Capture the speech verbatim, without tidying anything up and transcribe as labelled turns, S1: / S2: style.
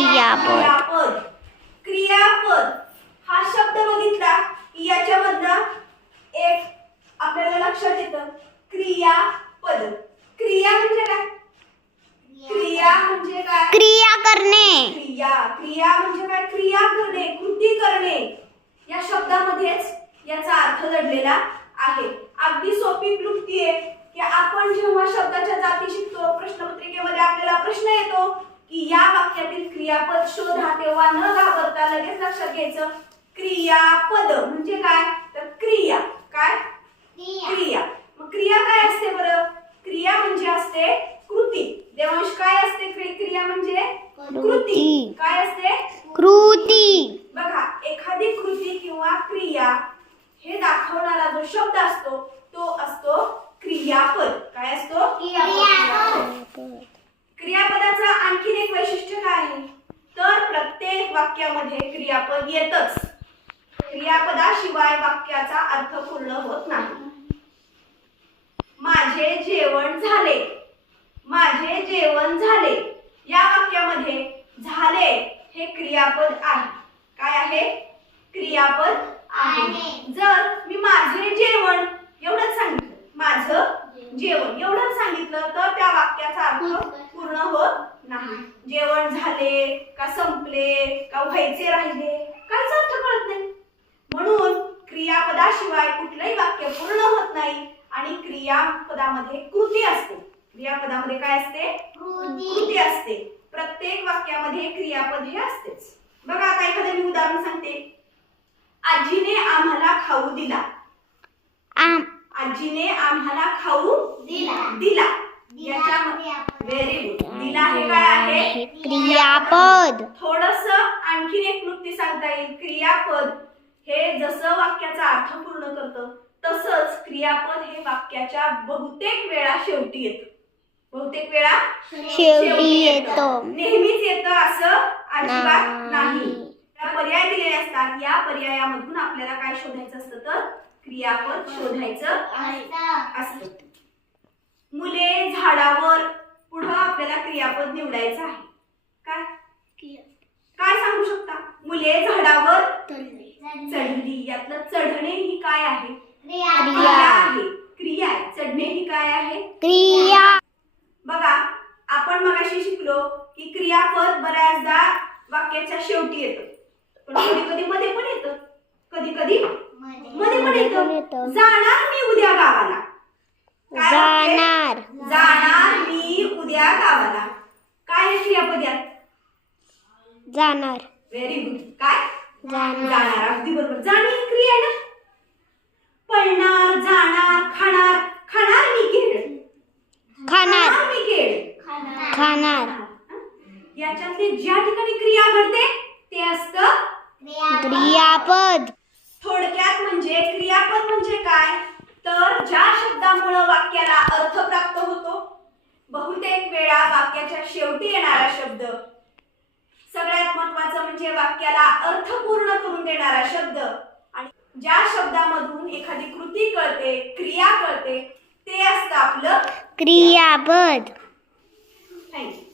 S1: क्रियापद. क्रियापद हा शब्द बघितला की याच्यामधनं एक आपल्याला लक्षात येतं क्रियापद. क्रिया म्हणजे काय? क्रिया म्हणजे काय?
S2: क्रिया करणे.
S1: क्रिया क्रिया म्हणजे काय? क्रिया करणे, कृती करणे. या शब्दामध्येच याचा अर्थ दडलेला आहे. अगदी सोपी क्लुप्ती आहे की आपण जेव्हा शब्दाच्या जाती शिकतो, प्रश्नपत्रिकेमध्ये आपल्याला प्रश्न येतो की या वाक्यातील क्रियापद शोधा, तेव्हा न घाबरता लगेच लक्षात घ्यायचं क्रियापद म्हणजे काय? तर क्रिया. काय? क्रिया. मग क्रिया काय असते बरं? क्रिया म्हणजे असते कृती. देवांश काय असते? क्रिया म्हणजे कृती. काय असते?
S2: कृती.
S1: बघा, एखादी कृती किंवा क्रिया हे दाखवणारा जो शब्द असतो तो असतो क्रियापद. काय असतो? क्रियापद. क्रियापदाचं आणखीन एक वैशिष्ट्य काय आहे? तर प्रत्येक वाक्यामध्ये क्रियापद येतच. क्रियापदाशिवाय वाक्याचा अर्थ पूर्ण होत नाही. माझे जेवण झाले. माझे जेवण झाले या वाक्यामध्ये झाले हे क्रियापद आहे. काय आहे? क्रियापद आहे. जर मी माझे जेवण एवढंच सांगितलं, माझं जेवण एवढंच सांगितलं तर त्या वाक्याचा अर्थ पूर्ण होत नाही. जेवण झाले का संपले का व्हायचे राहिले काहीच अर्थ कळत नाही. म्हणून क्रियापदाशिवाय कुठलंही वाक्य पूर्ण होत नाही. आणि क्रियापदामध्ये कृती असते. क्रियापदामध्ये काय असते? कृती असते. प्रत्येक वाक्यामध्ये क्रियापद हे असतेच. बघा, आता एखादं मी उदाहरण सांगते. आजीने आम्हाला खाऊ दिला. आजीने आम्हाला खाऊ दिला. दिला याच्या व्हेरी गुड. दिला हे काय आहे?
S2: क्रियापद.
S1: थोडस आणखीन एक क्लुप्ती सांगता येईल. क्रियापद हे जसं वाक्याचा अर्थ पूर्ण करतं तसंच क्रियापद हे वाक्याच्या बहुतेक वेळा शेवटी येतं. बहुतेक वेळा
S2: शेवटी येतं.
S1: नेहमीच येतं असं अजिबात नाही. या पर्याय दिलेले असतात. या पर्यायामधून आपल्याला काय शोधायचं असतं? तर क्रियापद शोधायचं असतं. मुले झाडावर, पुढं आपल्याला क्रियापद निवडायचं आहे. काय काय सांगू शकता? मुले झाडावर चढली. यातलं चढणे ही काय आहे? क्रिया आहे. क्रिया आहे. चढणे ही काय आहे?
S2: क्रिया.
S1: बघा, आपण मगाशी शिकलो की क्रियापद बऱ्याचदा वाक्याच्या शेवटी येतं, पण कधी कधी मध्ये पण येतं. कधी कधी मध्ये पण येतं. जाणार मी उद्या गावाला.
S2: जाणार.
S1: जाणार मी उद्या गावाला. काय आहे क्रियापद यात?
S2: जाणार.
S1: Very good. काय?
S2: जाणार.
S1: जाणार. अगदी बरोबर. जाणे ही क्रिया आहे ना. पळणार, जाणार, खाणार. खाणार मी केळ.
S2: खाणार.
S1: मी केळ.
S2: खाणार.
S1: याच्यातले ज्या ठिकाणी क्रिया घडते ते असतं
S2: क्रियापद.
S1: थोडक्यात म्हणजे क्रियापद म्हणजे काय? तर ज्या शब्दामुळे वाक्याला अर्थ प्राप्त होतो, बहुतेक वेळा वाक्याच्या शेवटी येणारा शब्द, सगळ्यात महत्त्वाचं म्हणजे वाक्याला अर्थ पूर्ण करून देणारा शब्द, आणि ज्या शब्दामधून एखादी कृती कळते, क्रिया कळते ते असतं आपलं
S2: क्रियापद.
S1: थँक्यू.